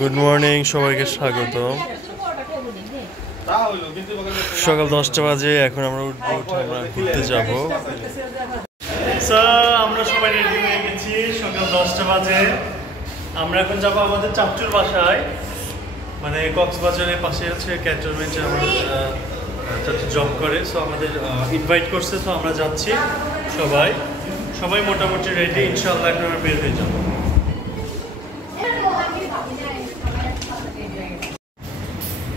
Good morning, সবাইকে স্বাগত। সকাল 10টা বাজে, এখন আমরা আমরা ঘুরতে যাব। আমরা সবাই রেডি হয়ে গেছি, সকাল 10টা বাজে। আমরা এখন যাব আমাদের চাচুর বাসায়, মানে কক্সবাজারের পাশে হচ্ছে ক্যান্টনমেন্টে আমাদের চাচু জব করে। সো আমাদের ইনভাইট করছে, তো আমরা যাচ্ছি। সবাই মোটামুটি রেডি, ইনশাআল্লাহ এখন আমরা বের হয়ে যাবো।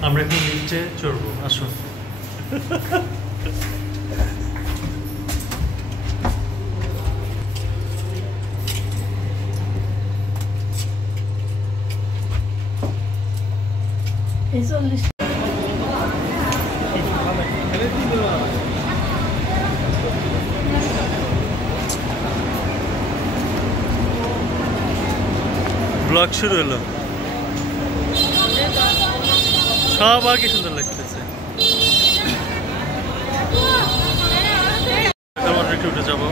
আমরা এখন লিফটে চড়বো, আসুন। ব্লগ শুরু হলো, সব আর কি সুন্দর লাগতেছে। উঠে যাবো।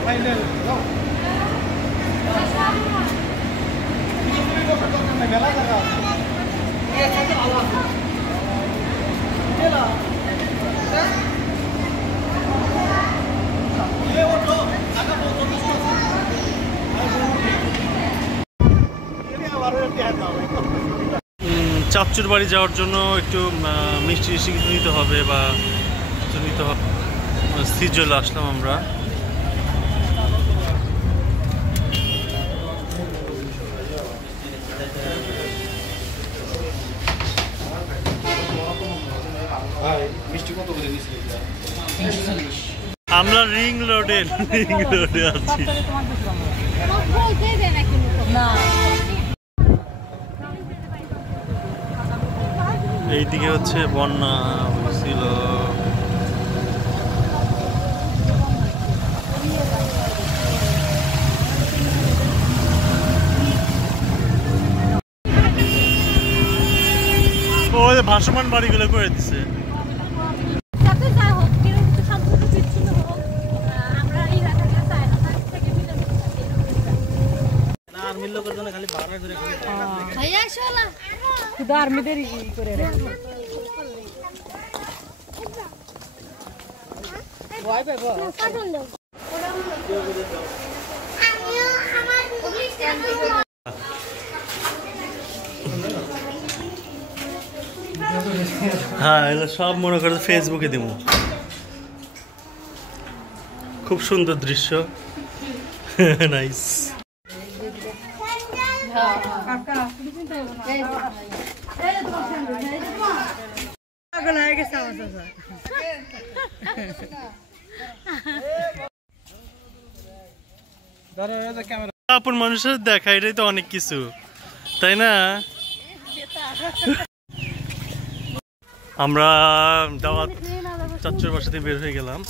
চাচুর বাড়ি যাওয়ার জন্য একটু মিষ্টি কিছু নিতে হবে বা কিছু নিতে হবে। সিজলে আসলাম আমরা। আমরা রিং রোডে আছি। এইদিকে হচ্ছে বন্যা হয়েছিল। ওই ভাসমান বাড়িগুলো করে দিছে। হ্যাঁ, এগুলো সব মনে করে ফেসবুকে দিব। খুব সুন্দর দৃশ্য, নাইস। আপন মানুষের দেখা, এটাই তো অনেক কিছু, তাই না? আমরা দাওয়াত চাচুর বাসা থেকে বের হয়ে গেলাম।